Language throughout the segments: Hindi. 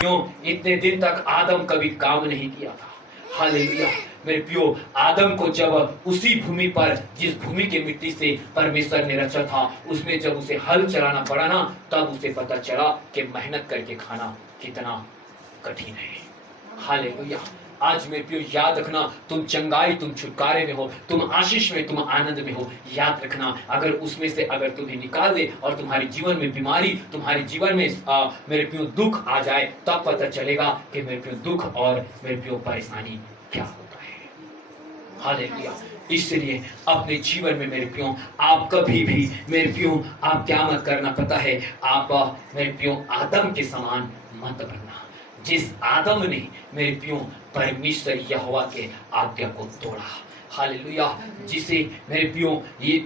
क्यों इतने दिन तक आदम कभी काम नहीं किया था। हालेलुया। मेरे प्रियो, आदम को जब उसी भूमि पर, जिस भूमि के मिट्टी से परमेश्वर ने रचा था, उसमें जब उसे हल चलाना पड़ा ना, तब उसे पता चला कि मेहनत करके खाना कितना कठिन है। हालेलुया। आज मेरे प्रियो याद रखना, तुम चंगाई, तुम छुटकारे में हो, तुम आशीष में, तुम आनंद में हो। याद रखना, अगर उसमें से अगर तुम्हें निकाल दे और तुम्हारे जीवन में बीमारी, तुम्हारे जीवन में मेरे प्रियो दुख आ जाए, तब पता चलेगा कि मेरे प्रियो दुख और मेरे प्रियो परेशानी क्या होता है। हालेलुया। इसलिए अपने जीवन में मेरे प्रियो, आप कभी भी मेरे प्रियो, आप क्या मत करना, पता है, आप मेरे प्रियो आदम के समान मत बनना। जिस आदम ने मेरे प्रियो परमेश्वर यहोवा के आज्ञा को तोड़ा। हालेलुया। जिसे मेरे प्रियो, ये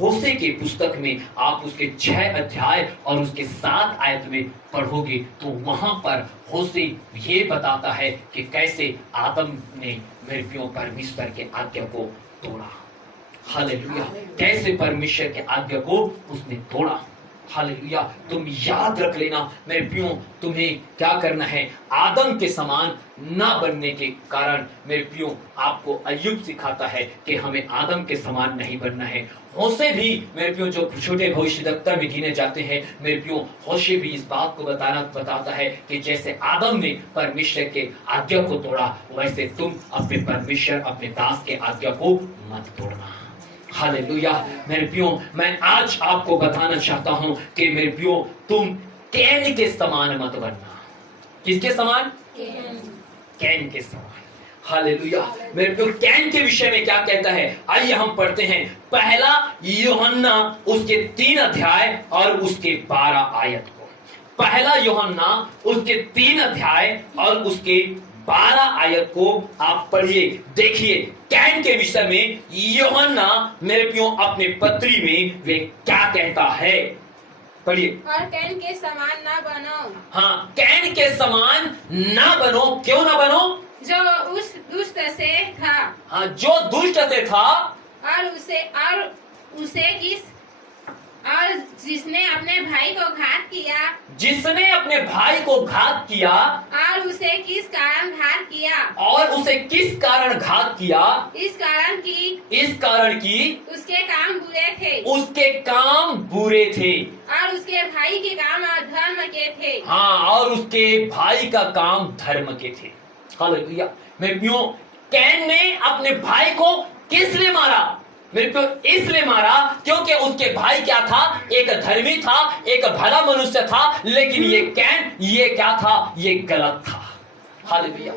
होशे के पुस्तक में आप उसके 6 अध्याय और उसके 7 आयत में पढ़ोगे तो वहां पर होशे ये बताता है कि कैसे आदम ने मेरे प्रियो परमेश्वर के आज्ञा को तोड़ा। हालेलुया। कैसे परमेश्वर के आज्ञा को उसने तोड़ा। हालेलुया। तुम याद रख लेना मेरे प्रियो, तुम्हें क्या करना है, आदम के समान ना बनने के कारण मेरे प्रियो, आपको अय्यूब सिखाता है कि हमें आदम के समान नहीं बनना है। होशे भी मेरे प्रियो, जो छोटे भविष्यद्वक्ता में गिने जाते हैं, मेरे प्रियो होशे भी इस बात को बताता है कि जैसे आदम ने परमेश्वर के आज्ञा को तोड़ा, वैसे तुम अपने परमेश्वर, अपने दास के आज्ञा को मत तोड़ना। हालेलुया। मेरे प्रियो, मैं आज आपको बताना चाहता हूं कि मेरे प्रियो, तुम कैन के समान मत बनना। किसके समान? कैन के समान। हालेलुया। मेरे प्रियो, कैन के विषय में क्या कहता है, आइए हम पढ़ते हैं। पहला यूहन्ना उसके 3 अध्याय और उसके 12 आयत को। पहला यूहन्ना उसके 3 अध्याय और उसके 12 आयत को आप पढ़िए। देखिए कैन के विषय में यूहन्ना मेरे प्रियो अपने पत्री में वे क्या कहता है, पढ़िए। और कैन के समान ना बनो। हाँ, कैन के समान ना बनो। क्यों ना बनो? जो उस दुष्ट से था। हाँ, जो दुष्ट से था और जिसने अपने भाई को घात किया। जिसने अपने भाई को घात किया। और उसे किस कारण घात किया? और उसे किस कारण घात किया? इस कारण की उसके काम बुरे थे। उसके काम बुरे थे। और उसके भाई के काम धर्म के थे। हाँ, और उसके भाई का काम धर्म के थे। हालेलुया। मेरे प्रियो, कैन ने अपने भाई को किस लिए मारा? मेरे प्रियो, इसलिए मारा क्योंकि उसके भाई क्या था, एक धर्मी था, एक भला मनुष्य था, लेकिन ये कैन, ये क्या था, ये गलत था। हालेलुया।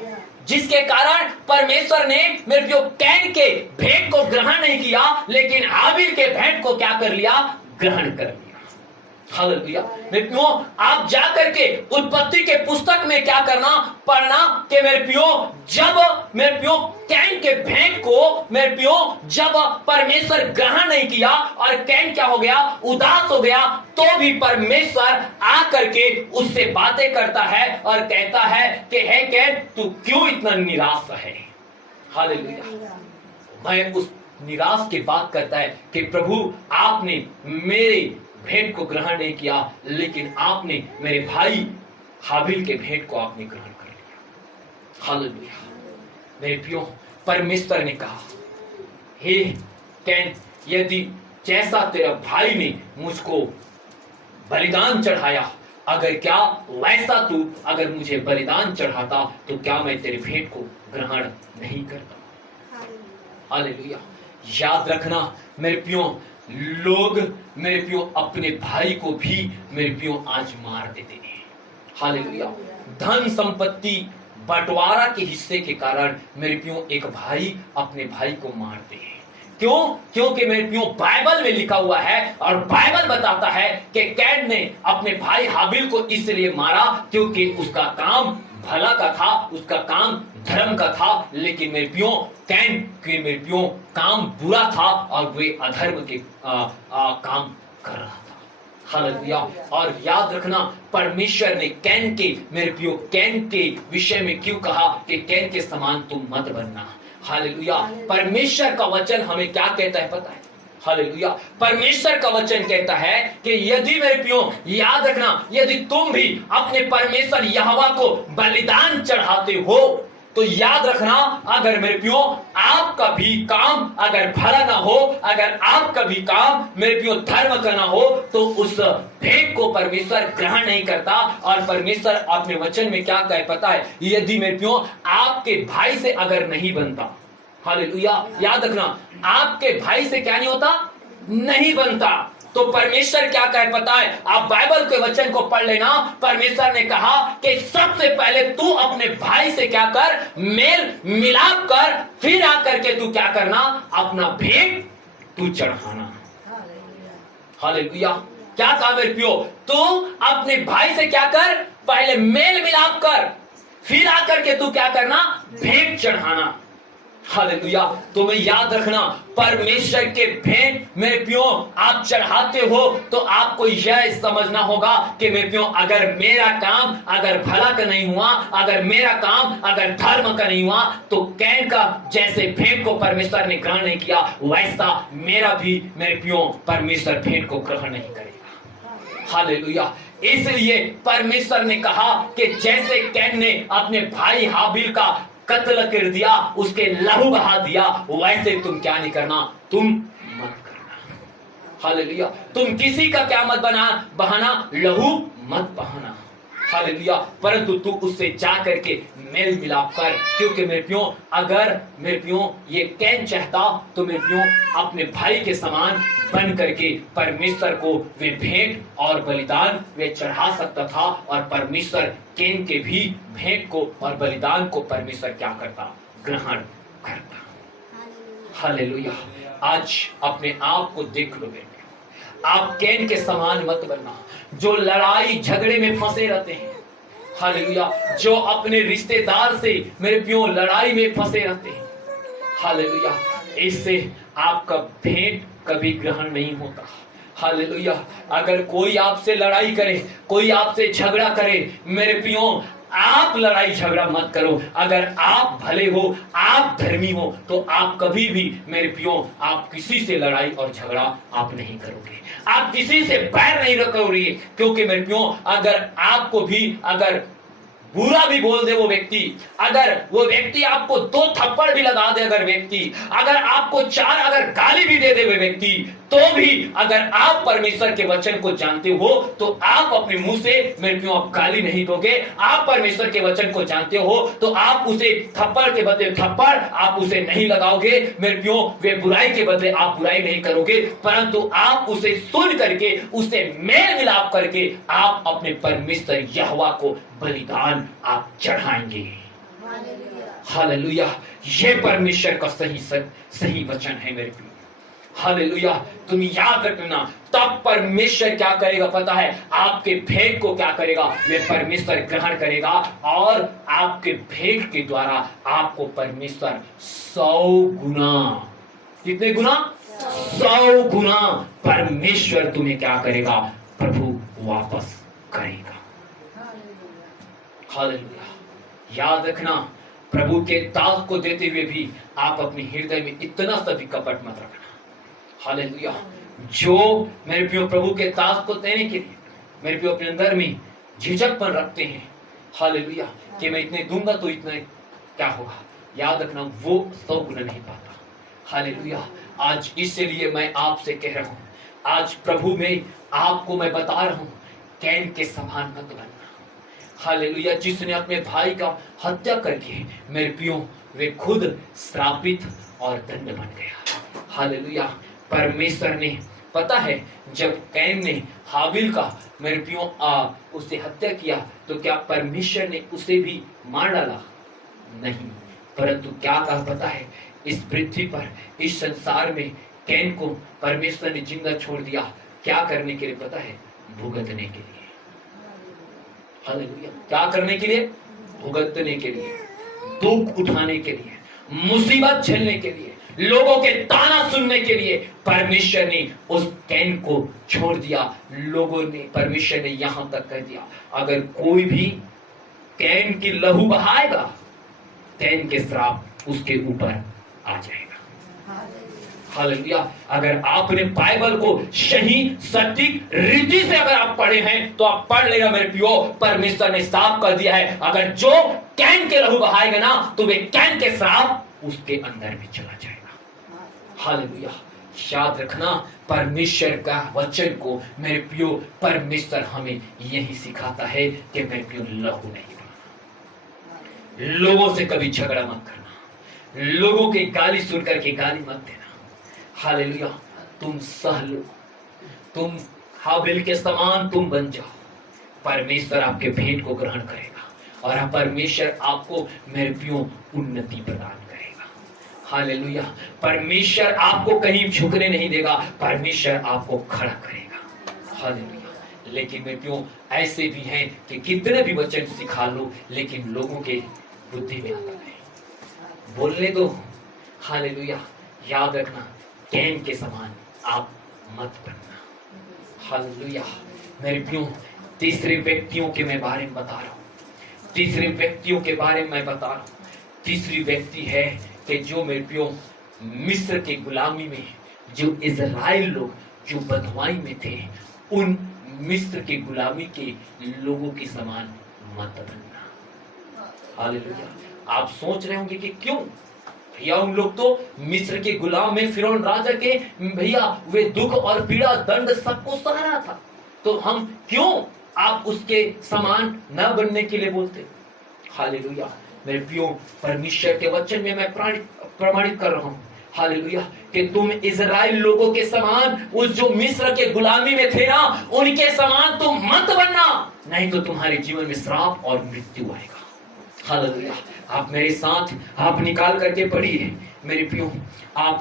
जिसके कारण परमेश्वर ने मेरे प्रियो कैन के भेंट को ग्रहण नहीं किया, लेकिन हाबिल के भेंट को क्या कर लिया, ग्रहण कर लिया। हालेलुया। मेरे प्रियो, आप जाकर के उत्पत्ति के पुस्तक में क्या करना, पढ़ना कि मेरे प्रियो, जब मेरे प्रियो कैन के भेंट को मेरे प्रियो जब परमेश्वर ग्रहण नहीं किया और कैन क्या हो गया, उदास हो गया, तो भी परमेश्वर आकर के उससे बातें करता है और कहता है कि हे कैन, तू क्यों इतना निराश है। हालेलुया। मैं उस निराश की बात करता है कि प्रभु, आपने मेरे भेंट को ग्रहण नहीं किया, लेकिन आपने मेरे भाई हाबिल के भेंट को आपने ग्रहण कर लिया। हालेलुया। मेरे प्रियो, परमेश्वर ने कहा, हे कैन, यदि जैसा तेरा भाई ने मुझको बलिदान चढ़ाया, अगर क्या वैसा तू अगर मुझे बलिदान चढ़ाता, तो क्या मैं तेरे भेंट को ग्रहण नहीं करता। हालेलुया। याद रखना मेरे प्रियो, लोग मेरे प्रियो अपने भाई को भी मेरे प्रियो आज मार देते हैं। हालेलुया। धन संपत्ति बंटवारा के हिस्से के कारण मेरे प्रियो एक भाई अपने भाई को मारते हैं। क्यों? क्योंकि मेरे प्रियो बाइबल में लिखा हुआ है और बाइबल बताता है कि कैन ने अपने भाई हाबिल को इसलिए मारा क्योंकि उसका काम भला का था, उसका काम धर्म का था, लेकिन मेरे प्रियो कैन के मेरे प्रियो काम बुरा था और वे अधर्म के काम कर रहा था। हालेलुया। और याद रखना, परमेश्वर ने कैन के मेरे प्रियो कैन के विषय में क्यों कहा कि कैन के समान तुम मत बनना। हालेलुया। परमेश्वर का वचन हमें क्या कहता है पता है? हालेलुया। परमेश्वर का वचन कहता है कि यदि मेरे प्रियो याद रखना, यदि तुम भी अपने परमेश्वर यहोवा को बलिदान चढ़ाते हो तो याद रखना, अगर मेरे प्रियो आपका भी काम अगर भला ना हो, अगर आपका भी काम मेरे प्रियो धर्म का ना हो, तो उस भेंट को परमेश्वर ग्रहण नहीं करता। और परमेश्वर अपने वचन में क्या कहे पता है, यदि मेरे प्रियो आपके भाई से अगर नहीं बनता, हालेलुया, याद रखना, आपके भाई से क्या नहीं होता, नहीं बनता, तो परमेश्वर क्या कहे पता है, आप बाइबल के वचन को पढ़ लेना। परमेश्वर ने कहा कि सबसे पहले तू अपने भाई से क्या कर, मेल मिलाप कर, फिर आकर के तू क्या करना, अपना भेंट तू चढ़ाना। हालेलुया। क्या कहा मेरे प्रियो, तू अपने भाई से क्या कर, पहले मेल मिलाप कर, फिर आकर के तू क्या करना, भेंट चढ़ाना। हालेलुया। तुम्हें याद रखना, परमेश्वर के भेंट मेरे प्रियो आप चढ़ाते हो तो आपको यह समझना होगा कि मेरे प्रियो अगर मेरा काम अगर भला का नहीं हुआ, अगर मेरा काम अगर धर्म का नहीं हुआ, तो कैन का जैसे भेंट को परमेश्वर ने ग्रहण नहीं किया, वैसा मेरा भी मेरे प्रियो परमेश्वर भेंट को ग्रहण नहीं करेगा। हालेलुया। इसलिए परमेश्वर ने कहा कि जैसे कैन ने अपने भाई हाबिल का कत्ल कर दिया, उसके लहू बहा दिया, वैसे तुम क्या नहीं करना, तुम मत करना। हालेलुया। तुम किसी का क्या मत बहाना, लहू मत बहाना। हालेलुया। परंतु तू उससे जा करके मेल मिलाप कर, क्योंकि मेरे प्रियो अगर मेरे प्रियो ये कैन चाहता तो मेरे प्रियो अपने भाई के समान बन करके परमेश्वर को वे भेंट और बलिदान वे चढ़ा सकता था, और परमेश्वर कैन के भी भेंट को और बलिदान को परमेश्वर क्या करता, ग्रहण करता। हालेलुया। आज अपने आप को देख लो बेटे, आप कैन के समान मत बनना, जो लड़ाई झगड़े में फंसे रहते हैं। हालेलुया। जो अपने रिश्तेदार से मेरे प्रियो लड़ाई में फंसे रहते हैं। हालेलुया। इससे आपका भेंट कभी ग्रहण नहीं होता। हालेलुया। अगर कोई आपसे लड़ाई करे, कोई आपसे झगड़ा करे, मेरे प्रियो आप लड़ाई झगड़ा मत करो। अगर आप भले हो, आप धर्मी हो, तो आप कभी भी मेरे प्रियो आप किसी से लड़ाई और झगड़ा आप नहीं करोगे, आप किसी से बैर नहीं रखोगे। क्योंकि मेरे प्रियो अगर आपको भी अगर बुरा भी बोल दे वो व्यक्ति, अगर वो व्यक्ति आपको 2 थप्पड़ भी लगा दे, अगर व्यक्ति अगर आपको 4 अगर गाली भी दे दे वो व्यक्ति, तो भी अगर आप परमेश्वर के वचन को जानते हो तो आप अपने मुंह से मेरे प्रियो आप गाली नहीं दोगे। आप परमेश्वर के वचन को जानते हो तो आप उसे थप्पड़ के बदले थप्पड़ आप उसे नहीं लगाओगे। मेरे प्रियो वे बुराई के बदले आप बुराई नहीं करोगे, परंतु आप उसे सुन करके उससे मेल मिलाप करके आप अपने परमेश्वर यहोवा को बलिदान आप चढ़ाएंगे। हालेलुया। ये परमेश्वर का सही वचन है मेरे प्रियो। हालेलुया। तुम याद रखना, तब परमेश्वर क्या करेगा पता है, आपके भेंट को क्या करेगा, वे परमेश्वर ग्रहण करेगा, और आपके भेंट के द्वारा आपको परमेश्वर 100 गुना, कितने गुना, 100 गुना परमेश्वर तुम्हें क्या करेगा, प्रभु वापस करेगा। हालेलुया। याद रखना, प्रभु के दास को देते हुए भी आप अपने हृदय में इतना सा भी कपट मत रखना। हालेलुया। जो मेरे प्रियो प्रभु के दास को देने के लिए मेरे प्रियो अपने अंदर में झिझकपन रखते हैं, हालेलुया, कि मैं इतने दूंगा तो इतना क्या होगा, याद रखना वो 100 गुना नहीं पाता। हालेलुया। आज इसलिए मैं आपसे कह रहा हूं, आज प्रभु में आपको मैं बता रहा हूं, कैन के समान मत बनना। हालेलुया। जिसने अपने भाई का हत्या करके मेरे प्रियो वे खुद श्रापित और दंड बन गया। हालेलुया। परमेश्वर ने पता है जब कैन ने हाबिल का मेरे प्रियो उसे हत्या किया तो क्या परमेश्वर ने उसे भी मार डाला? नहीं, परंतु क्या कहा पता है, इस पृथ्वी पर इस संसार में कैन को परमेश्वर ने जिंदा छोड़ दिया। क्या करने के लिए पता है? भुगतने के लिए। हालेलुया। क्या करने के लिए? भुगतने के लिए, दुख उठाने के लिए, मुसीबत झेलने के लिए, लोगों के ताना सुनने के लिए परमेश्वर ने उस कैन को छोड़ दिया। लोगों ने, परमेश्वर ने यहां तक कह दिया, अगर कोई भी कैन की लहू बहाएगा, कैन के श्राप उसके ऊपर आ जाएगा। हालेलुया। अगर आपने बाइबल को सही सटीक रीति से अगर आप पढ़े हैं तो आप पढ़ लेना मेरे प्रियो, परमेश्वर ने साफ कर दिया है, अगर जो कैन के लहू बहाएगा ना तो वे कैन के श्राप उसके अंदर भी चला जाएगा। हालेलुया। याद रखना, परमेश्वर का वचन को मेरे प्रियो परमेश्वर हमें यही सिखाता है कि मेरे प्रियो लहू नहीं बहाना, लोगों से कभी झगड़ा मत करना, लोगों के गाली सुनकर के गाली मत देना। हालेलुया। तुम सह लो, तुम हाबिल के समान तुम बन जाओ, परमेश्वर आपके भेंट को ग्रहण करेगा और परमेश्वर आपको मेरे प्रियो उन्नति प्रदान करेगा। हालेलुया। परमेश्वर आपको कहीं झुकने नहीं देगा, परमेश्वर आपको खड़ा करेगा। हालेलुया। लेकिन मेरे प्रियो ऐसे भी हैं कि कितने भी वचन सिखा लो लेकिन लोगों के बुद्धि में आता नहीं, बोलने दो। हालेलुया। याद रखना, कैन के समान आप मत बनना। हालेलुया। मेरे प्रियो तीसरे व्यक्तियों के मैं बारे में बता रहा हूं, तीसरे व्यक्तियों के बारे में मैं बता रहा हूं। तीसरी व्यक्ति है कि जो मेरे प्रियो मिस्र के गुलामी में जो इजराइल लोग जो बंधुआई में थे, उन मिस्र के गुलामी के लोगों के समान मत बनना। हालेलुया। आप सोच रहे होंगे कि क्यों भैया, उन लोग तो मिस्र के गुलाम में फिरौन राजा के भैया वे दुख और पीड़ा दंड सबको सह रहा था, तो हम क्यों आप उसके समान न बनने के लिए बोलते। हालेलुया। मेरे प्रियो परमेश्वर के वचन में मैं प्रमाणित कर रहा हूं, हालेलुया, कि तुम इजराइल लोगों के समान उस जो मिस्र के गुलामी में थे ना, उनके समान तुम मत बनना, नहीं तो तुम्हारे जीवन में श्राप और मृत्यु आएगा। हालेलुया। आप मेरे साथ आप निकाल करके पढ़िए मेरे प्रियो, आप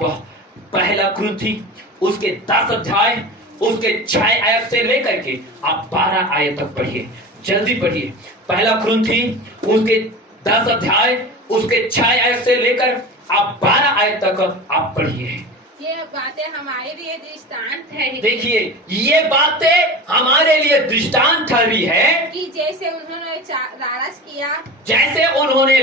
पहला कुरिन्थी उसके 10 अध्याय उसके 6 आयत से लेकर के आप 12 आयत तक पढ़िए, जल्दी पढ़िए। पहला कुरिन्थी उसके 10 अध्याय उसके 6 आयत से लेकर आप 12 आयत तक आप पढ़िए। ये बातें हमारे लिए दृष्टांत है। देखिए, ये बातें हमारे लिए दृष्टांत ठहरी है कि जैसे उन्होंने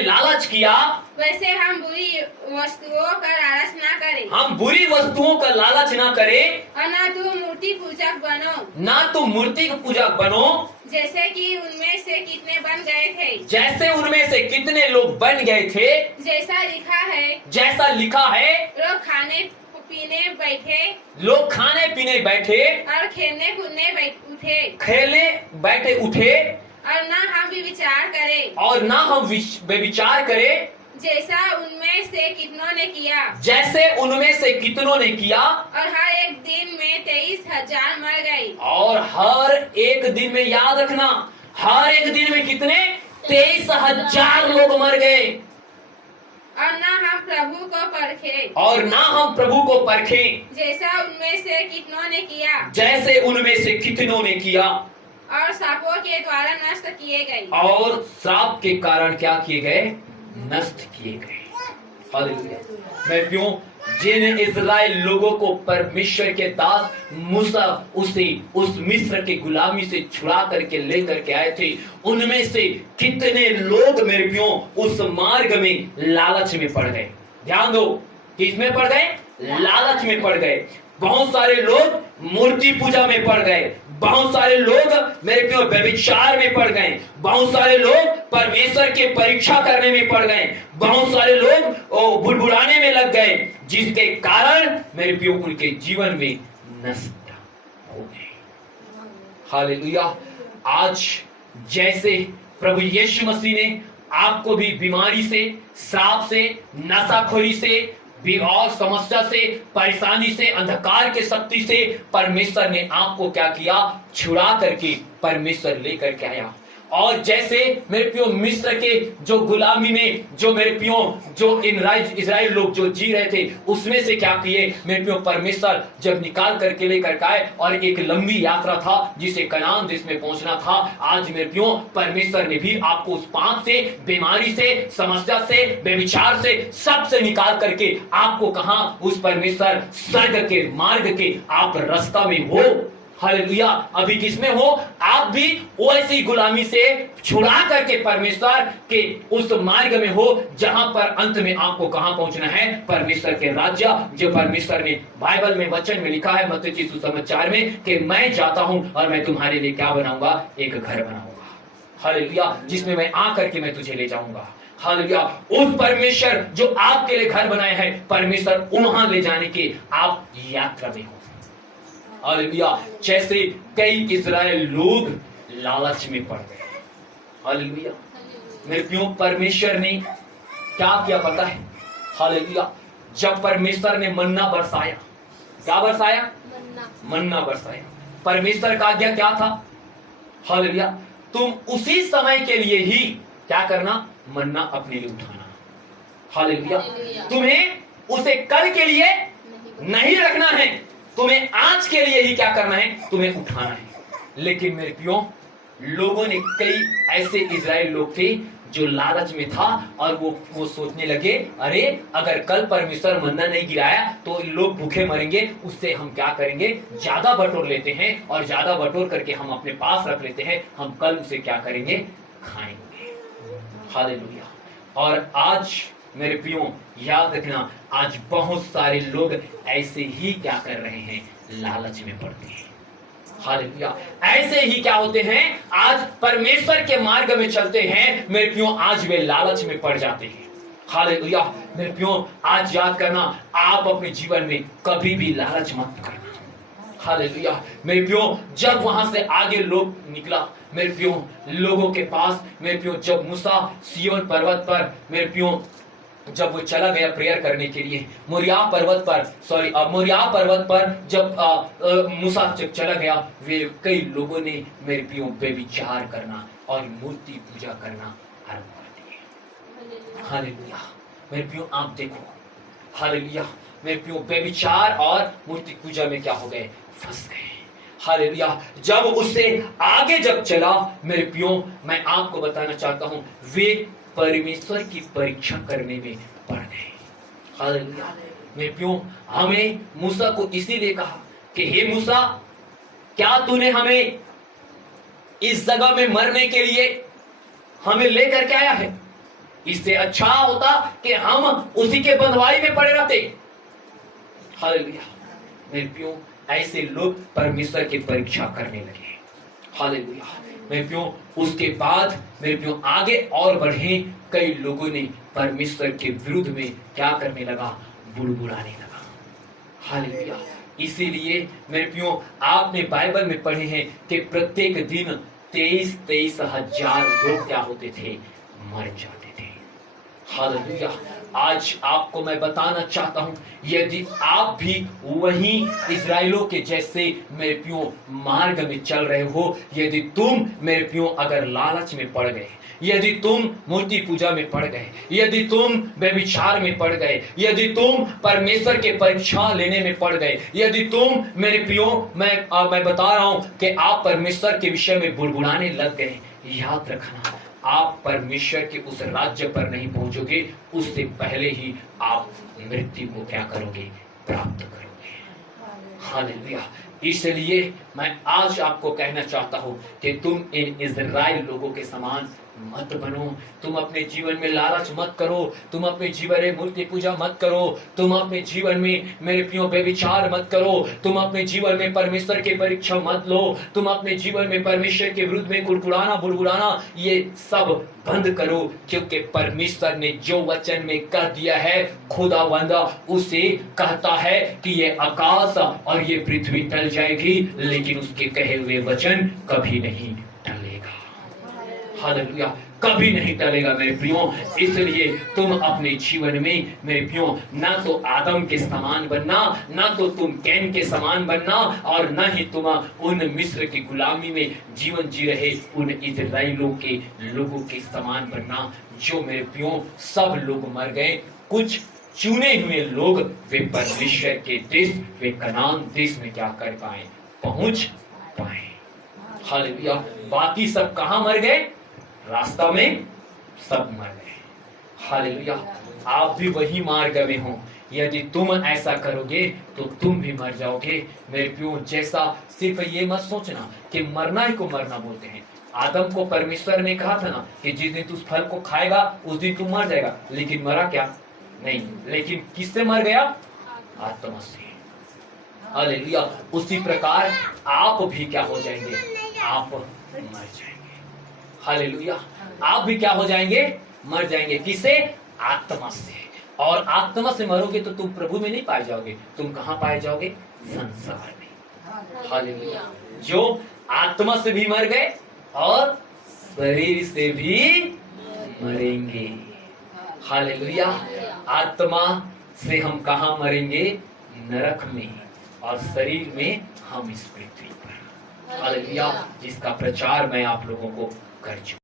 लालच किया वैसे हम बुरी वस्तुओं का लालच ना करें। हम बुरी वस्तुओं का लालच ना करें और ना तुम मूर्ति पूजक बनो, ना तुम मूर्ति पूजक बनो, जैसे कि उनमें से कितने बन गए थे, जैसे उनमें से कितने लोग बन गए थे। जैसा लिखा है लोग खाने पीने बैठे और खेलने बैठे उठे और ना हम व्यभिचार करें, जैसा उनमें से कितनों ने किया और हर एक दिन में 23,000 मर गए। और हर एक दिन में, याद रखना, हर एक दिन में कितने 23,000 लोग मर गए। और ना हम प्रभु को परखे, जैसा उनमें से कितनों ने किया और सांपों के द्वारा नष्ट किए गए, और सांप के कारण क्या किए गए, नष्ट किए गए। हालेलुया। मैं क्यों जिन इजराइल लोगों को परमेश्वर के दास मूसा उस मिस्र के गुलामी से छुड़ा करके लेकर के आए थे, उनमें से कितने लोग मेरे प्रियो उस मार्ग में लालच में पड़ गए। ध्यान दो, किसमें पड़ गए, लालच में पड़ गए। बहुत सारे लोग मूर्ति पूजा में पड़ गए, बहुत सारे लोग मेरे प्रियो व्यभिचार में पड़ गए, बहुत सारे लोग परमेश्वर के परीक्षा करने में पड़ गए, बहुत सारे लोग बुड़बुड़ाने में लग गए, जिसके कारण मेरे प्रियो उनके जीवन में नष्ट हो गए। हालेलुया। आज जैसे प्रभु यीशु मसीह ने आपको भी बीमारी से, श्राप से, नशाखोरी से और समस्या से, परेशानी से, अंधकार के शक्ति से परमेश्वर ने आपको क्या किया, छुड़ा करके परमेश्वर लेकर के आया। और जैसे मेरे प्रियो मिस्र के जो गुलामी में जो मेरे प्रियो जो इजराइल लोग जो जी रहे थे, उसमें से क्या किए मेरे प्रियो परमेश्वर जब निकाल करके लेकर आए, और एक लंबी यात्रा था जिसे कनान देश में पहुंचना था। आज मेरे प्रियो परमेश्वर ने भी आपको उस पाप से, बीमारी से, समस्या से, बेविचार से, सब से निकाल करके आपको कहां, उस परमेश्वर स्वर्ग के मार्ग के आप रास्ता में हो। हालेलुया। अभी किसमें हो, आप भी वैसी गुलामी से छुड़ा करके परमेश्वर के उस मार्ग में हो जहां पर अंत में आपको कहां पहुंचना है, परमेश्वर के राज्य। जो परमेश्वर ने बाइबल में वचन में लिखा है मत्ती की सुसमाचार में कि मैं जाता हूं और मैं तुम्हारे लिए क्या बनाऊंगा, एक घर बनाऊंगा, हालेलुया, जिसमें मैं आकर के मैं तुझे ले जाऊंगा, हालेलुया। उस परमेश्वर जो आपके लिए घर बनाए हैं, परमेश्वर वहां ले जाने के आप यात्रा में हो, हालेलुया। जैसे कई इस्राएल लोग लालच में पड़ गए, हालेलुया। मेरे प्रियो, परमेश्वर ने क्या किया पता है, हालेलुया। जब परमेश्वर ने मन्ना बरसाया, क्या बरसाया, मन्ना बरसाया, परमेश्वर का आज्ञा क्या था, हालेलुया, तुम उसी समय के लिए ही क्या करना, मन्ना अपने लिए उठाना, हालेलुया। तुम्हें उसे कल के लिए नहीं रखना है, तुम्हें आज के लिए ही क्या करना है, तुम्हें उठाना है। लेकिन मेरे प्रियो, लोगों ने कई ऐसे इजराइल लोग थे जो लालच में था और वो सोचने लगे, अरे अगर कल परमेश्वर मन्ना नहीं गिराया तो लोग भूखे मरेंगे, उससे हम क्या करेंगे, ज्यादा बटोर लेते हैं और ज्यादा बटोर करके हम अपने पास रख लेते हैं, हम कल उसे क्या करेंगे, खाएंगे, हालेलुया। और आज मेरे प्रियो याद रखना, आज बहुत सारे लोग ऐसे ही क्या कर रहे हैं, लालच में पड़ते हैं, हालेलुया। ऐसे ही क्या होते हैं, आज परमेश्वर के मार्ग में चलते हैं, मेरे प्रियो, आज वे लालच में पड़ जाते हैं, हालेलुया। मेरे प्रियो, आज याद करना, आप अपने जीवन में कभी भी लालच मत करना, हालेलुया। मेरे प्रियो, जब वहां से आगे लोग निकला, मेरे प्रियो, लोगों के पास, मेरे प्रियो, जब मूसा सिय्योन पर्वत पर, मेरे प्रियो, जब वो चला गया प्रेयर करने के लिए, मोरिया पर्वत पर जब मूसा चला गया, वे कई लोगों ने मेरे प्रियो व्यभिचार करना और मूर्ति पूजा करना आरंभ कर दिए, हालेलुया। मेरे प्रियो, आप देखो, हालेलुया, मेरे प्रियो, व्यभिचार और मूर्ति पूजा में क्या हो गए, फंस गए, हालेलुया। जब उससे आगे जब चला, मेरे प्रियो, मैं आपको बताना चाहता हूं, वे परमेश्वर की परीक्षा करने में पड़ गए, हालेलुया। मेरे प्रियो, हमें मूसा को इसीलिए कहा कि हे मूसा, क्या तूने हमें इस जगह में मरने के लिए हमें लेकर के आया है, इससे अच्छा होता कि हम उसी के बंधुआई में पड़े रहते, हालेलुया। मेरे प्रियो, ऐसे लोग परमेश्वर की परीक्षा करने लगे, हालेलुया। मेरे प्रियो, उसके बाद मेरे प्रियो आगे और बढ़े, कई लोगों ने परमेश्वर के विरुद्ध में क्या करने लगा, बुड़बुड़ाने लगा, हालेलुया। इसीलिए मेरे प्रियो, आपने बाइबल में पढ़े हैं कि प्रत्येक दिन 23 हजार लोग क्या होते थे, मर जाते थे, हालेलुया। आज आपको मैं बताना चाहता हूं, यदि आप भी वही इजराइलों के जैसे मेरे प्रियो मार्ग में चल रहे हो, यदि तुम मेरे प्रियो अगर लालच में पड़ गए, यदि तुम मूर्ति पूजा में पड़ गए, यदि तुम व्यभिचार में पड़ गए, यदि तुम परमेश्वर के परीक्षा लेने में पड़ गए, यदि तुम मेरे प्रियो, मैं बता रहा हूं कि आप परमेश्वर के विषय में बुड़बुड़ाने लग गए, याद रखना, आप परमेश्वर के उस राज्य पर नहीं पहुंचोगे, उससे पहले ही आप मृत्यु को क्या करोगे, प्राप्त करोगे, हालेलुया। इसलिए मैं आज आपको कहना चाहता हूं कि तुम इन इजराइल लोगों के समान मत बनो, तुम अपने जीवन में लालच मत करो, तुम अपने जीवन में मूर्ति पूजा मत करो, तुम अपने जीवन में मेरे प्रियो व्यभिचार मत करो, तुम अपने जीवन में परमेश्वर की परीक्षा मत लो, तुम अपने जीवन में परमेश्वर के विरुद्ध में कुड़कुड़ाना बुड़बुड़ाना ये सब बंद करो, क्योंकि परमेश्वर ने जो वचन में कह दिया है, खुदावंद उसे कहता है कि ये आकाश और ये पृथ्वी टल जाएगी, लेकिन उसके कहे हुए वचन कभी नहीं टलेगा, हालेलुया, कभी नहीं टलेगा मेरे प्रियो। इसलिए तुम अपने जीवन में मेरे प्रियो ना तो आदम के समान बनना, ना तो तुम कैन के समान बनना, और ना ही तुम उन मिस्र की गुलामी में जीवन जी रहे उन इजराइलों के लोगों के समान बनना, जो मेरे प्रियो सब लोग मर गए, कुछ चुने हुए लोग वे परमेश्वर के देश, वे कनान देश में क्या कर पाए, पहुंच पाए, हालेलुया। बाकी सब कहां मर गए, रास्ता में सब मर गए, हालेलुया। आप भी वही मार्ग में हो, यदि तुम ऐसा करोगे तो तुम भी मर जाओगे मेरे प्रियो। जैसा सिर्फ ये मत सोचना कि मरना ही को मरना बोलते हैं, आदम को परमेश्वर ने कहा था ना कि जिस दिन तू उस फल को खाएगा उस दिन तू मर जाएगा, लेकिन मरा क्या? नहीं। लेकिन किससे मर गया? आत्मा से। हालेलुया। उसी प्रकार आप भी क्या हो जाएंगे? आप मर जाएंगे। हालेलुया। आप भी क्या हो जाएंगे? मर जाएंगे। किसे? आत्मा से। और आत्मा से मरोगे तो तुम प्रभु में नहीं पाए जाओगे, तुम कहां पाए जाओगे? संसार में। हालेलुया। जो आत्मा से भी मर गए और शरीर से भी मरेंगे। हालेलुया। आत्मा से हम कहां मरेंगे? नरक में। और शरीर में हम इस पृथ्वी पर। हालेलुया। जिसका प्रचार मैं आप लोगों को कर चुका।